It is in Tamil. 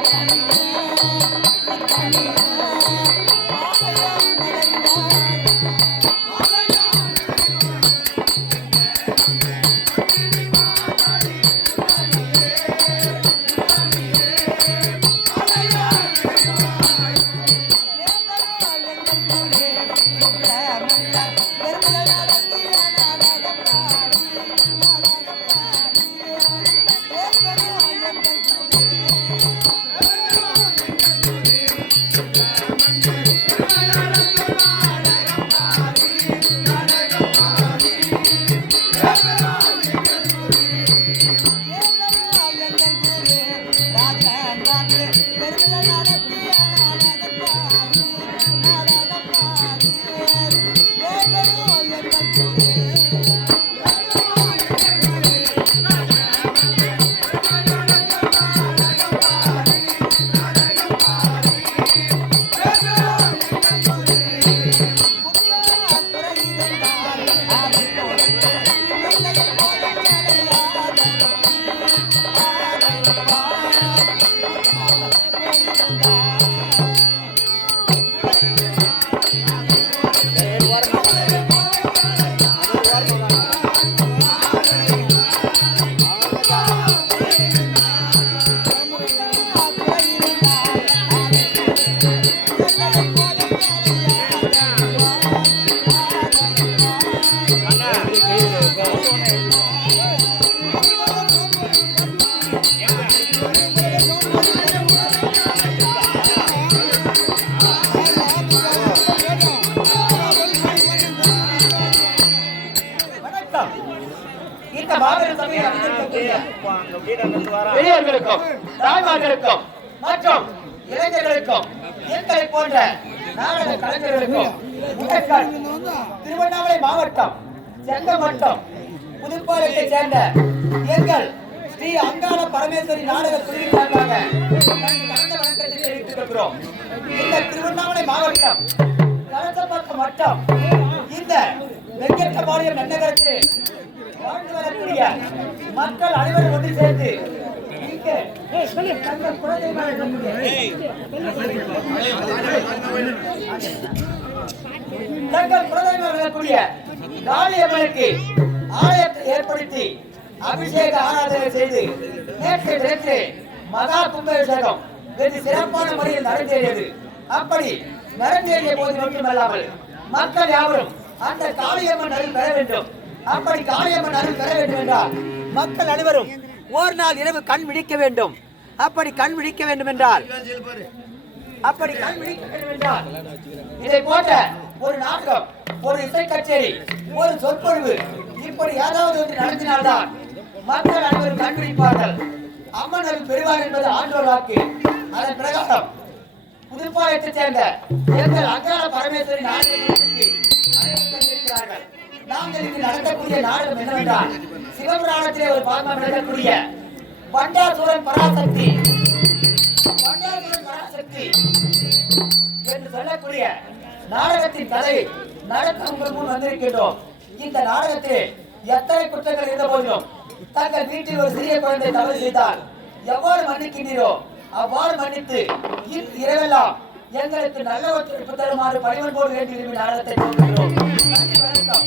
இந்த மாபெரும் சபையில் அமர்ந்திருக்கக்கூடிய பெரியவர்களுக்கும் தாய்மார்களுக்கும் மற்றும் இளைஞர்களுக்கும் எங்களை போன்ற நாடக கலைஞர்களுக்கும் திருவண்ணாமலை மாவட்டம் செங்கமட்டம் புதுப்பாளையத்தை சேர்ந்த எங்கள் ஸ்ரீ அங்காள பரமேஸ்வரி நாடக குழுவின் சார்பாக கலந்த வணக்கத்தை தெரிவித்துக் கொள்கிறோம். இந்த திருவண்ணாமலை மாவட்டம் கலசப்பாக்கம் வட்டம் இந்த வெங்கட்பாளையம் நன்னகரத்தில் வாழ்ந்து வரக்கூடிய மக்கள் அனைவரும் ஒன்று சேர்ந்து தங்கள் குலதெய்வமாக தங்கள் குலதெய்வமாக இருக்கக்கூடிய காளியம்மனுக்கு ஆலயத்தை ஏற்படுத்தி அபிஷேக ஆராதனை செய்து நேற்று நேற்று மகா கும்பாபிஷேகம் வெகு சிறப்பான முறையில் நடந்தேறியது அப்படி நடந்தேறிய போது மட்டுமல்லாமல் மக்கள் யாவரும் அந்த காளியம்மன் அருள் பெற வேண்டும். அப்படி காளியம்மன் அருள் பெற வேண்டும் என்றால் மக்கள் அனைவரும் ஒரு நாள் இரவு கண் விழிக்க வேண்டும். அப்படி கண் விழிக்க வேண்டும் என்றால் அப்படி கண் விழிக்க வேண்டும் என்றால் இதை போன்ற ஒரு நாடகம் ஒரு இசை கச்சேரி ஒரு சொற்பொழிவு இப்படி ஏதாவது ஒன்று நடத்தினால்தான் மக்கள் அனைவரும் கண்டுபிடிப்பார்கள் அம்மன் அருள் பெறுவார் என்பது ஆண்டோர் வாக்கு. அதன் பிரகாரம் புதுப்பாளையத்தைச் சேர்ந்த எங்கள் அங்காள பரமேஸ்வரி நாடகத்திற்கு நாங்கள் இங்கு நடத்தக்கூடிய நாடகம் என்னவென்றால் சிவபுராணத்திலே ஒரு பாகம் நடக்கக்கூடிய பண்டாசூரன் பராசக்தி. பண்டாசூரன் பராசக்தி என்று சொல்லக்கூடிய நாடகத்தின் கதை நடத்த உங்கள் முன் வந்திருக்கின்றோம். இந்த நாடகத்தில் எத்தனை குற்றங்கள் இருந்த போதிலும் தங்கள் வீட்டில் ஒரு சிறிய குழந்தை தவறு செய்தால் எவ்வாறு மன்னிக்கின்றீரோ அவ்வாறு மன்னித்து இரவெல்லாம் எங்களுக்கு நல்ல ஒத்துழைப்பு தருமாறு பணிவன்போடு வேண்டி விரும்பி நாடகத்தை துவங்குகிறோம் நன்றி வணக்கம்.